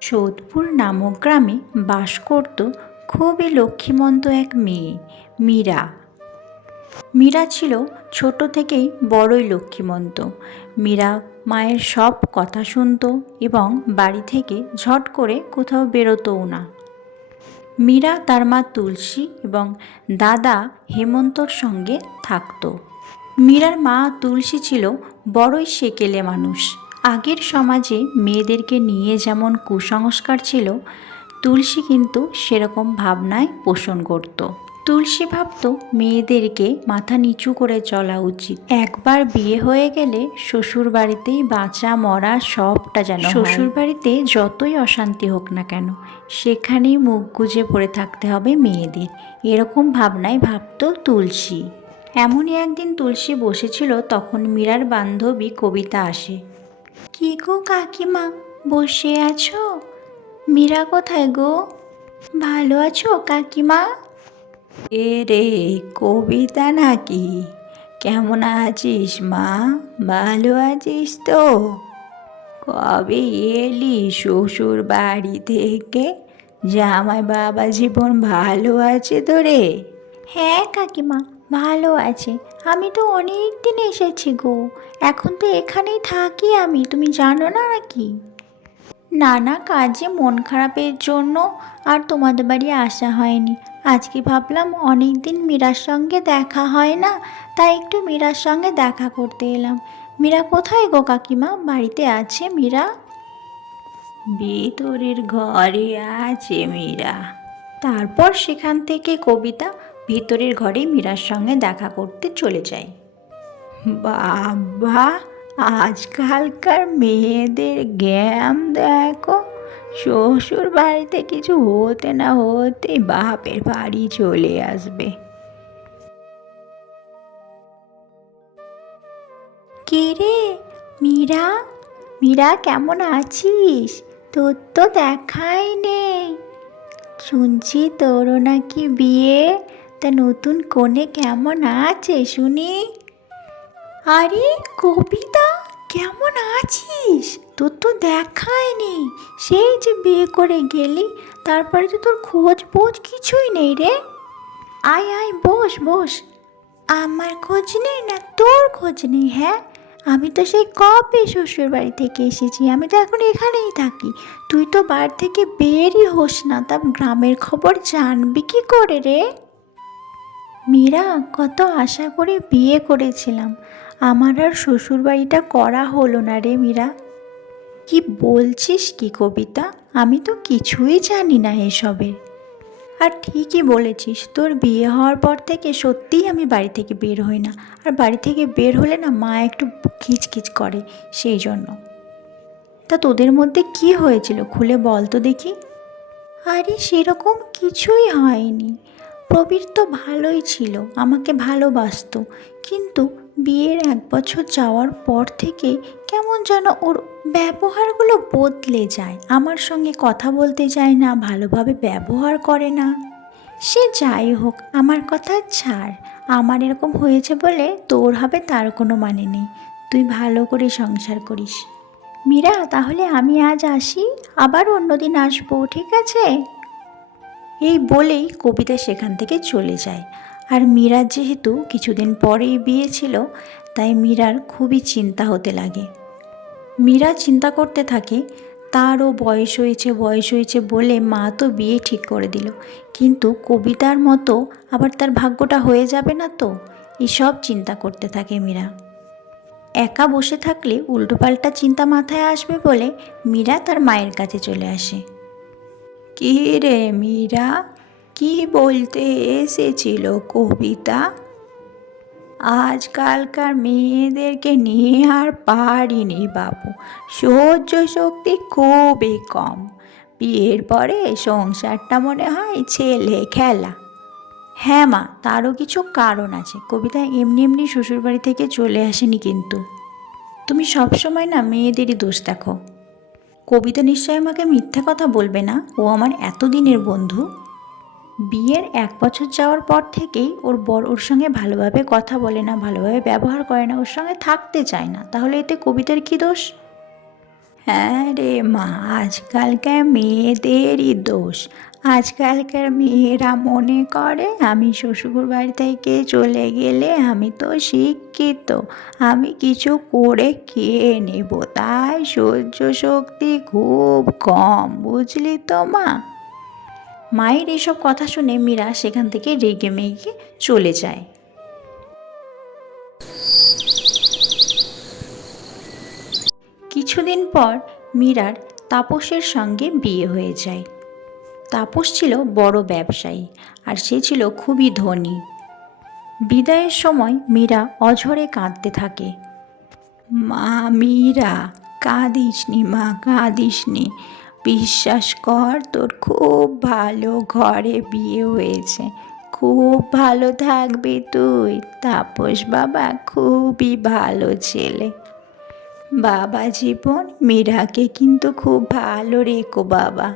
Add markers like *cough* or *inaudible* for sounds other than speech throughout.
সোদপুর নামক গ্রামে বাস করত খুবই লক্ষ্মীমন্ত এক মেয়ে, মীরা। মীরা ছিল ছোট থেকেই বড়ই লক্ষ্মীমন্ত। মীরা মায়ের সব কথা শুনতো এবং বাড়ি থেকে ঝট করে কোথাও বেরোতও না। মীরা, তার মা তুলসী এবং দাদা হেমন্তর সঙ্গে থাকত। মীরার মা তুলসী ছিল বড়ই সেকেলে মানুষ। আগের সমাজে মেয়েদেরকে নিয়ে যেমন কুসংস্কার ছিল, তুলসী কিন্তু সেরকম ভাবনায় পোষণ করত। তুলসী ভাবত মেয়েদেরকে মাথা নিচু করে চলা উচিত। একবার বিয়ে হয়ে গেলে শ্বশুর বাড়িতেই বাঁচা, মরা সবটা যেন শ্বশুর বাড়িতে যতই অশান্তি হোক না কেন, সেখানেই মুখ গুজে পড়ে থাকতে হবে মেয়েদের। এরকম ভাবনায় ভাবত তুলসী। এমনই একদিন তুলসী বসেছিল, তখন মীরার বান্ধবী কবিতা আসে। কি গো কাকিমা, বসে আছো? মীরা কোথায় গো? ভালো আছো কাকিমা? এ রে, কবিতা নাকি? কেমন আছিস মা? ভালো আছিস তো? কবে এলি শ্বশুর বাড়ি থেকে? জামাই বাবা জীবন ভালো আছে তো রে? হ্যাঁ কাকিমা, ভালো আছে। আমি তো অনেক দিন এসেছি গো। এখন তো এখানেই থাকি আমি। তুমি জানো না নাকি? নানা কাজে মন খারাপের জন্য আর তোমাদের বাড়ি আসা হয়নি। আজকে ভাবলাম অনেক দিন মীরার সঙ্গে দেখা হয় না তাই একটু মীরার সঙ্গে দেখা করতে এলাম। মীরা কোথায় গো কাকিমা? বাড়িতে আছে মীরা? ভিতরের ঘরে আছে মীরা। তারপর সেখান থেকে কবিতা ভিতরের ঘরে মীরার সঙ্গে দেখা করতে চলে যায়। বাবা! আজকালকার মেয়েদের জ্ঞান দেখো শ্বশুর বাড়িতে কিছু হতে না হতে বাপের বাড়ি চলে আসবে। কে রে? মীরা? মীরা কেমন আছিস? তোর তো দেখাই নেই। শুনছি তোরও নাকি বিয়ে। তা নতুন কোণে কেমন আছে শুনি। আরে কবিতা? কেমন আছিস? তোর তো দেখায়নি সেই যে বিয়ে করে গেলি, তারপরে তো তোর খোঁজ বোঝ কিছুই নেই রে। আয় আয়, বস বস। আমার খোঁজ নেই না তোর খোঁজ নেই হ্যাঁ? আমি তো সেই কবে শ্বশুর বাড়ি থেকে এসেছি, আমি তো এখন এখানেই থাকি। তুই তো বাড়ি থেকে বেরই হোস না, তা গ্রামের খবর জানবি কি করে রে? মীরা, কত আশা করে বিয়ে করেছিলাম। আমার আর শ্বশুরবাড়িটা করা হলো না রে মীরা। কি বলছিস কি কবিতা? আমি তো কিছুই জানি না এসবের। আর ঠিকই বলেছিস, তোর বিয়ে হওয়ার পর থেকে সত্যিই আমি বাড়ি থেকে বের হই না। আর বাড়ি থেকে বের হলে না মা একটু খিচখিচ করে সেই জন্য। তা তোদের মধ্যে কি হয়েছিল খুলে বল তো দেখি। আরে সেরকম কিছুই হয়নি। প্রবীর তো ভালোই ছিল, আমাকে ভালোবাসতো। কিন্তু বিয়ের এক বছর যাওয়ার পর থেকে কেমন যেন ওর ব্যবহারগুলো বদলে যায়। আমার সঙ্গে কথা বলতে চায় না, ভালোভাবে ব্যবহার করে না। সে যাই হোক, আমার কথা ছাড়। আমার এরকম হয়েছে বলে তোর হবে তার কোনো মানে নেই। তুই ভালো করে সংসার করিস। মীরা, তাহলে আমি আজ আসি? আবার অন্যদিন আসব, ঠিক আছে? এই বলেই কবিতা সেখান থেকে চলে যায়। আর মীরার যেহেতু কিছুদিন পরেই বিয়ে ছিল, তাই মীরার খুবই চিন্তা হতে লাগে। মীরা চিন্তা করতে থাকে, তারও বয়স হয়েছে বয়স হয়েছে বলে মা তো বিয়ে ঠিক করে দিল। কিন্তু কবিতার মতো আবার তার ভাগ্যটা হয়ে যাবে না তো? এসব চিন্তা করতে থাকে মীরা। একা বসে থাকলে উল্টোপাল্টা চিন্তা মাথায় আসবে বলে মীরা তার মায়ের কাছে চলে আসে। কি রে মীরা, কি বলতে এসেছিল কবিতা? আজকালকার মেয়েদেরকে নিয়ে আর পারিনি বাবু, সহ্য শক্তি খুবই কম। বিয়ের পরে সংসারটা মনে হয় ছেলে খেলা। হ্যাঁ মা, তারও কিছু কারণ আছে। কবিতা এমনি এমনি শ্বশুরবাড়ি থেকে চলে আসেনি কিন্তু। তুমি সবসময় না মেয়েদেরই দোষ দেখো। কবিতা নিশ্চয় আমাকে মিথ্যা কথা বলবে না? ও আমার এতদিনের বন্ধু। বিয়ের এক বছর যাওয়ার পর থেকেই ওর বর ওর সঙ্গে ভালোভাবে কথা বলে না, ভালোভাবে ব্যবহার করে না, ওর সঙ্গে থাকতে চায় না। তাহলে এতে কবিতার কী দোষ? হ্যাঁ রে মা, আজকালকার মেয়েদেরই দোষ। আজকালকার মেয়েরা মনে করে, আমি শ্বশুর বাড়ি থেকে চলে গেলে আমি তো শিক্ষিত, আমি কিছু করে খেয়ে নেব। তাই সহ্য শক্তি খুব কম, বুঝলি তো মা? মায়ের এসব কথা শুনে মীরা সেখান থেকে রেগে মেগে চলে যায়। কিছুদিন পর মীরার তাপসের সঙ্গে বিয়ে হয়ে যায়। তাপস ছিল বড় ব্যবসায়ী আর সে ছিল খুবই ধনী। বিদায়ের সময় মীরা অঝরে কাঁদতে থাকে। মা মীরা, কাঁদিসনি মা, কাঁদিসনি। বিশ্বাস কর, তোর খুব ভালো ঘরে বিয়ে হয়েছে। খুব ভালো থাকবি তুই। তাপস বাবা খুবই ভালো ছেলে। বাবা জীবন, মীরাকে কিন্তু খুব ভালো রেখো বাবা।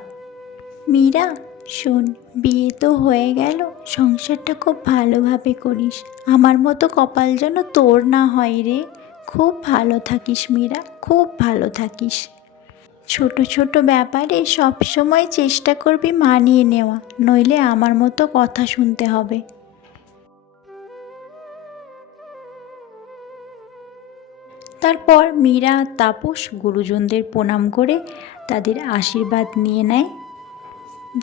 মীরা, শোন, বিয়ে তো হয়ে গেল, সংসারটা খুব ভালোভাবে করিস। আমার মতো কপাল যেন তোর না হয় রে। খুব ভালো থাকিস মীরা, খুব ভালো থাকিস। ছোট ছোট ব্যাপারে সব সময় চেষ্টা করবি মানিয়ে নেওয়া, নইলে আমার মতো কথা শুনতে হবে। তারপর মীরা, তাপস গুরুজনদের প্রণাম করে তাদের আশীর্বাদ নিয়ে নেয়।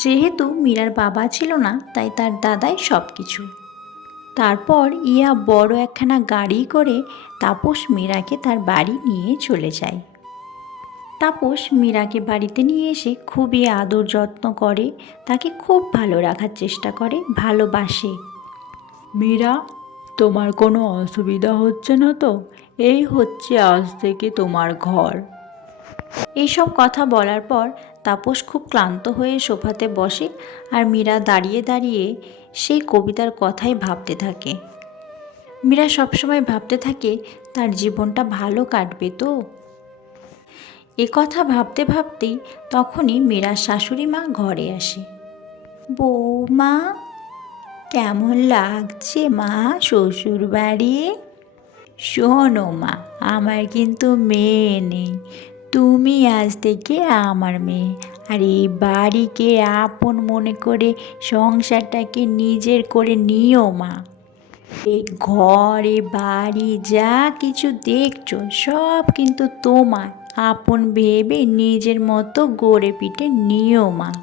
যেহেতু মীরার বাবা ছিল না, তাই তার দাদাই সব কিছু তারপর ইয়া বড় একখানা গাড়ি করে তাপস মীরাকে তার বাড়ি নিয়ে চলে যায়। তাপস মীরাকে বাড়িতে নিয়ে এসে খুবই আদর যত্ন করে, তাকে খুব ভালো রাখার চেষ্টা করে, ভালোবাসে। মীরা, তোমার কোনো অসুবিধা হচ্ছে না তো? এই হচ্ছে আজ থেকে তোমার ঘর। এইসব কথা বলার পর তাপস খুব ক্লান্ত হয়ে সোফাতে বসে আর মীরা দাঁড়িয়ে দাঁড়িয়ে সেই কবিতার কথাই ভাবতে থাকে। মীরা সবসময় ভাবতে থাকে, তার জীবনটা ভালো কাটবে তো? এ কথা ভাবতে ভাবতেই তখনই মীরার শাশুড়ি মা ঘরে আসে। বৌমা, কেমন লাগছে মা শ্বশুর বাড়ি শোনো মা, আমার কিন্তু মেয়ে নেই। তুমি আজ থেকে আমার মেয়ে। আর এই বাড়িকে আপন মনে করে সংসারটাকে নিজের করে নিও মা। এই ঘরে, বাড়ি যা কিছু দেখছ, সব কিন্তু তোমার। আপন ভেবে নিজের মতো গড়ে পিঠে নিও মা।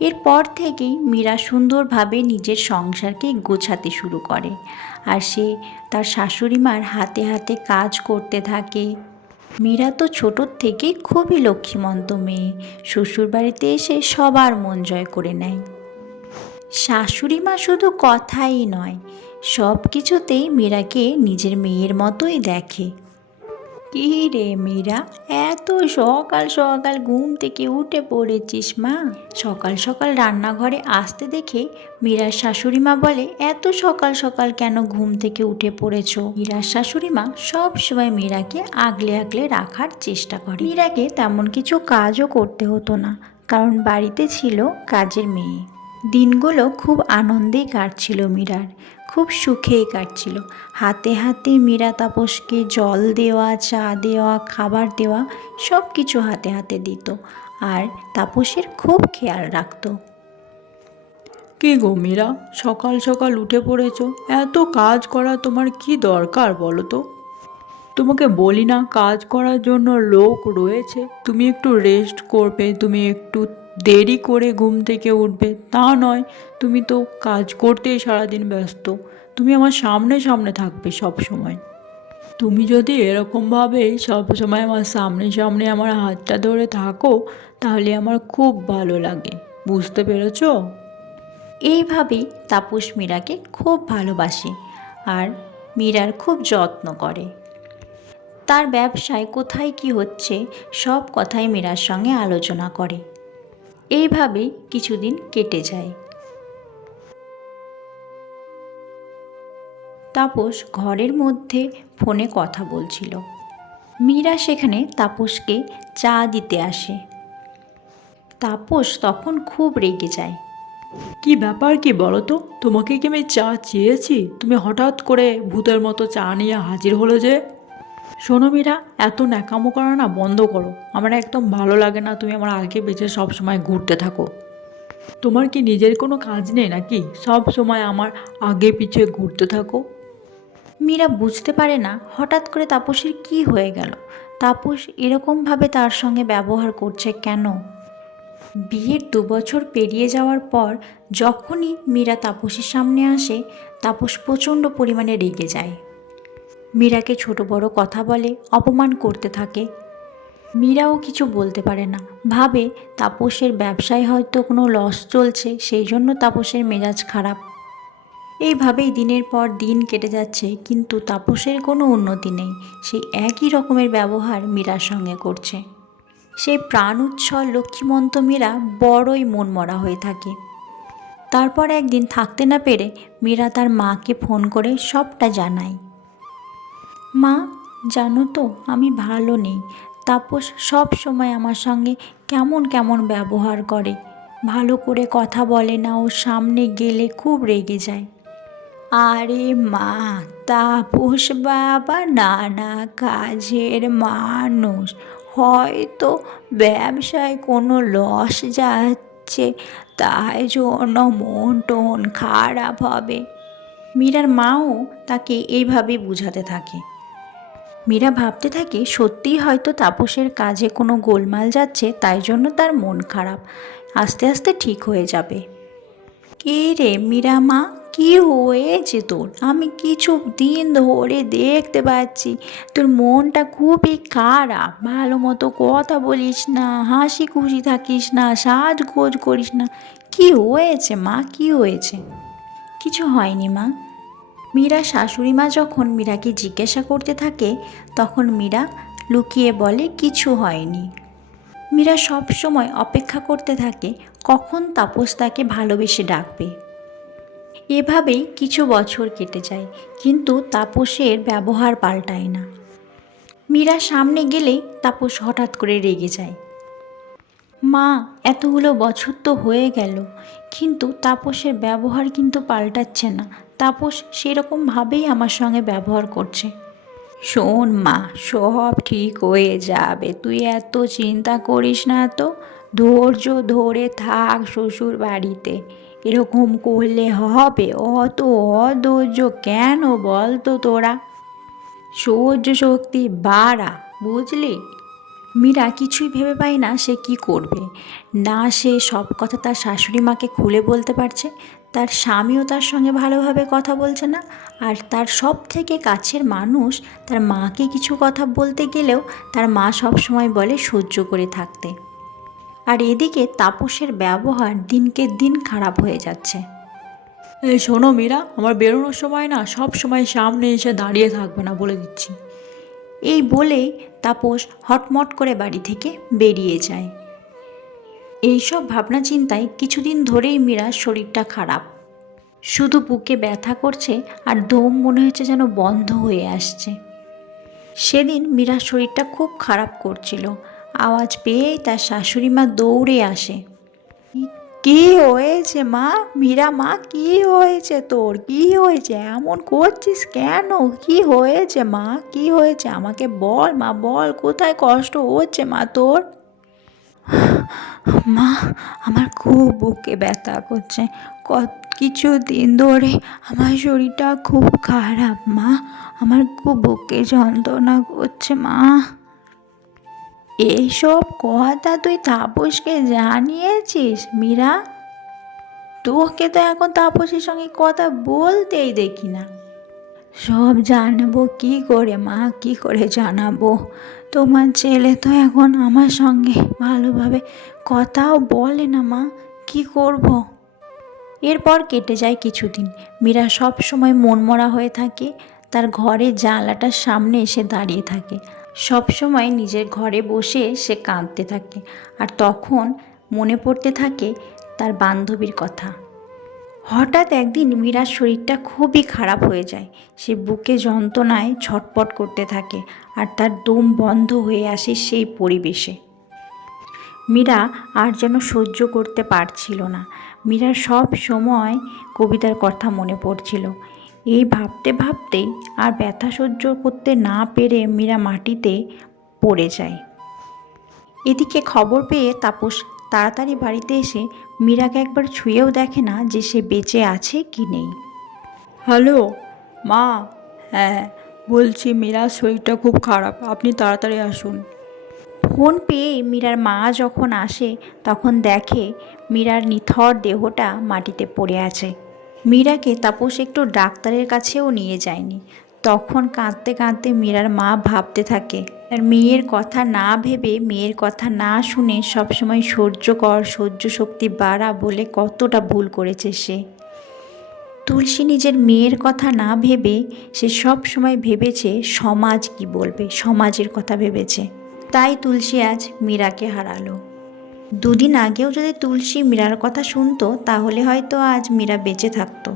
এরপর থেকেই মীরা সুন্দরভাবে নিজের সংসারকে গোছাতে শুরু করে। আর সে তার শাশুড়ি মার হাতে হাতে কাজ করতে থাকে। মীরা তো ছোটোর থেকেই খুবই লক্ষ্মীমন্ত মেয়ে। শ্বশুরবাড়িতে এসে সবার মন জয় করে নেয়। শাশুড়ি মা শুধু কথাই নয় সব কিছুতেই মীরাকে নিজের মেয়ের মতোই দেখে। কী রে মীরা? এত সকাল সকাল ঘুম থেকে উঠে পড়েছিস মা। সকাল সকাল রান্নাঘরে আসতে দেখে মীরার শাশুড়ি মা বলে, এত সকাল সকাল কেন ঘুম থেকে উঠে পড়েছো? মীরার শাশুড়ি মা সব সময় মীরাকে আগলে আগলে রাখার চেষ্টা করে। মীরাকে তেমন কিছু কাজও করতে হতো না, কারণ বাড়িতে ছিল কাজের মেয়ে। দিনগুলো খুব আনন্দেই কাটছিল মীরার। খুব সুখেই কাটছিল। হাতে হাতে মীরা তাপসকে জল দেওয়া, চা দেওয়া, খাবার দেওয়া সব কিছু হাতে হাতে দিত আর তাপসের খুব খেয়াল রাখতো। কি গো মীরা, সকাল সকাল উঠে পড়েছ? এত কাজ করা তোমার কি দরকার বলো তো? তোমাকে বলি না, কাজ করার জন্য লোক রয়েছে। তুমি একটু রেস্ট করবে, তুমি একটু দেরি করে ঘুম থেকে উঠবে। তা নয়, তুমি তো কাজ করতেই সারাদিন ব্যস্ত। তুমি আমার সামনে সামনে থাকবে সব সময়। তুমি যদি এরকমভাবে সব সময় আমার সামনে সামনে আমার হাতটা ধরে থাকো, তাহলে আমার খুব ভালো লাগে। বুঝতে পেরেছ? এইভাবেই তাপস মীরাকে খুব ভালোবাসে আর মীরার খুব যত্ন করে। তার ব্যবসায় কোথায় কি হচ্ছে সব কথাই মীরার সঙ্গে আলোচনা করে। এইভাবেই কিছুদিন কেটে যায়। তাপস ঘরের মধ্যে ফোনে কথা বলছিল। মীরা সেখানে তাপসকে চা দিতে আসে। তাপস তখন খুব রেগে যায়। কি ব্যাপার কি বলো তো তোমাকে কি আমি চা চেয়েছি? তুমি হঠাৎ করে ভূতের মতো চা নিয়ে হাজির হলো যে? শোনো মীরা এত ন্যাকামো করা না, বন্ধ করো। আমার একদম ভালো লাগে না, তুমি আমার আগে পেছনে সব সময় ঘুরতে থাকো। তোমার কি নিজের কোনো কাজ নেই নাকি? সব সময় আমার আগে পিছে ঘুরতে থাকো? মীরা বুঝতে পারে না হঠাৎ করে তাপসের কি হয়ে গেল। তাপস এরকমভাবে তার সঙ্গে ব্যবহার করছে কেন? বিয়ের দু বছর পেরিয়ে যাওয়ার পর যখনই মীরা তাপসের সামনে আসে, তাপস প্রচণ্ড পরিমাণে রেগে যায়। মীরাকে ছোট বড় কথা বলে অপমান করতে থাকে। মীরাও কিছু বলতে পারে না। ভাবে তাপসের ব্যবসায় হয়তো কোনো লস চলছে, সেই জন্য তাপসের মেজাজ খারাপ। এইভাবেই দিনের পর দিন কেটে যাচ্ছে, কিন্তু তাপসের কোনো উন্নতি নেই। সেই একই রকমের ব্যবহার মীরার সঙ্গে করছে। সেই প্রাণ উচ্ছল লক্ষ্মীমন্ত মীরা বড়ই মনমরা হয়ে থাকে। তারপর একদিন থাকতে না পেরে মীরা তার মাকে ফোন করে সবটা জানায়। মা, জানো তো, আমি ভালো নেই। তাপস সব সময় আমার সঙ্গে কেমন কেমন ব্যবহার করে। ভালো করে কথা বলে না ওর সামনে গেলে খুব রেগে যায়। আরে মা, তাপস বাবা, নানা কাজের মানুষ। হয়তো ব্যবসায় কোনো লস যাচ্ছে, তাই জন্য মন টন খারাপ হবে। মীরার মাও তাকে এইভাবে বুঝাতে থাকে। মীরা ভাবতে থাকে সত্যিই হয়তো তাপসের কাজে কোনো গোলমাল যাচ্ছে, তাই জন্য তার মন খারাপ। আস্তে আস্তে ঠিক হয়ে যাবে। কে রে মীরা মা? কি হয়েছে তোর? আমি কিছু দিন ধরে দেখতে পাচ্ছি, তোর মনটা খুবই খারাপ। ভালো মতো কথা বলিস না, হাসি খুশি থাকিস না, সাজগোজ করিস না। কি হয়েছে মা? কি হয়েছে? কিছু হয়নি মা। মীরা শাশুড়ি মা যখন মীরাকে জিজ্ঞাসা করতে থাকে, তখন মীরা লুকিয়ে বলে, কিছু হয়নি। মীরা সব সময় অপেক্ষা করতে থাকে, কখন তাপস তাকে ভালোবেসে ডাকবে? এভাবেই কিছু বছর কেটে যায়, কিন্তু তাপসের ব্যবহার পাল্টায় না। মীরা সামনে গেলেই তাপস হঠাৎ করে রেগে যায়। মা, এতগুলো বছর তো হয়ে গেল কিন্তু তাপসের ব্যবহার কিন্তু পাল্টাচ্ছে না। তাপস সেরকমভাবেই আমার সঙ্গে ব্যবহার করছে। শোন মা, সব ঠিক হয়ে যাবে। তুই এত চিন্তা করিস না তো। ধৈর্য ধরে থাক শ্বশুর বাড়িতে এরকম করলে হবে? অত অধৈর্য কেন বল তো তোরা? সহ্য শক্তি বাড়া, বুঝলি? মীরা কিছুই ভেবে পায় না সে কি করবে। না সে সব কথা তার শাশুড়ি মাকে খুলে বলতে পারছে, তার স্বামীও তার সঙ্গে ভালোভাবে কথা বলছে না, আর তার সব থেকে কাছের মানুষ তার মাকে কিছু কথা বলতে গেলেও তার মা সব সময় বলে সহ্য করে থাকতে। আর এদিকে তাপসের ব্যবহার দিনকে দিন খারাপ হয়ে যাচ্ছে। শোনো মীরা, আমার বেরোনোর সময় না সব সময় সামনে এসে দাঁড়িয়ে থাকবে না বলে দিচ্ছি। এই বলেই তাপস হটমট করে বাড়ি থেকে বেরিয়ে যায়। এইসব ভাবনা চিন্তায় কিছুদিন ধরেই মীরার শরীরটা খারাপ। শুধু বুকে ব্যথা করছে আর দম মনে হচ্ছে যেন বন্ধ হয়ে আসছে। সেদিন মীরার শরীরটা খুব খারাপ করছিল। আওয়াজ পেয়েই তার শাশুড়ি মা দৌড়ে আসে। কি হয়েছে মা? মীরা মা, কি হয়েছে তোর? কি হয়েছে? এমন করছিস কেন? কি হয়েছে মা? কি হয়েছে? আমাকে বল মা, বল। কোথায় কষ্ট হচ্ছে মা তোর? *sighs* মা, আমার খুব বুকে ব্যথা করছে। কত কিছু দিন ধরে আমার শরীরটা খুব খারাপ মা। আমার খুব বুকে যন্ত্রণা করছে মা। এইসব কথা তুই তাপসকে জানিয়েছিস, মীরা? তোকে তো এখন তাপসের সঙ্গে কথা বলতেই দেখি না। সব জানাব কি করে, মা? কি করে জানাব? তোমার ছেলে তো এখন আমার সঙ্গে ভালোভাবে কথাও বলে না, মা। কি করব। এরপর কেটে যায় কিছুদিন। মীরা সব সময় মনমরা হয়ে থাকে। তার ঘরে জানলাটার সামনে এসে দাঁড়িয়ে থাকে। সব সময় নিজের ঘরে বসে সে কাঁদতে থাকে আর তখন মনে পড়তে থাকে তার বান্ধবীর কথা। হঠাৎ একদিন মীরার শরীরটা খুবই খারাপ হয়ে যায়। সে বুকে যন্ত্রণায় ছটপট করতে থাকে আর তার দম বন্ধ হয়ে আসে সেই পরিবেশে। মীরা আর যেন সহ্য করতে পারছিল না। মীরার সব সময় কবিতার কথা মনে পড়ছিল। এই ভাবতে ভাবতেই আর ব্যথা সহ্য করতে না পেরে মীরা মাটিতে পড়ে যায়। এদিকে খবর পেয়ে তাপস তাড়াতাড়ি বাড়িতে এসে মীরাকে একবার ছুঁয়েও দেখে না যে সে বেঁচে আছে কি নেই। হ্যালো মা হ্যাঁ বলছি মীরার শরীরটা খুব খারাপ আপনি তাড়াতাড়ি আসুন। ফোন পেয়ে মীরার মা যখন আসে তখন দেখে মীরার নিথর দেহটা মাটিতে পড়ে আছে। মীরাকে তাপস একটু ডাক্তারের কাছেও নিয়ে যায়নি। তখন কাঁদতে কাঁদতে মীরার মা ভাবতে থাকে, আর মেয়ের কথা না ভেবে, মেয়ের কথা না শুনে সবসময় সহ্য কর, সহ্য শক্তি বাড়া বলে কতটা ভুল করেছে সে। তুলসী নিজের মেয়ের কথা না ভেবে, সে সব সময় ভেবেছে সমাজ কি বলবে, সমাজের কথা ভেবেছে। তাই তুলসী আজ মীরাকে হারালো। দুদিন আগেও যদি তুলসী মীরার কথা শুনত তাহলে হয়তো আজ মীরা বেঁচে থাকতো।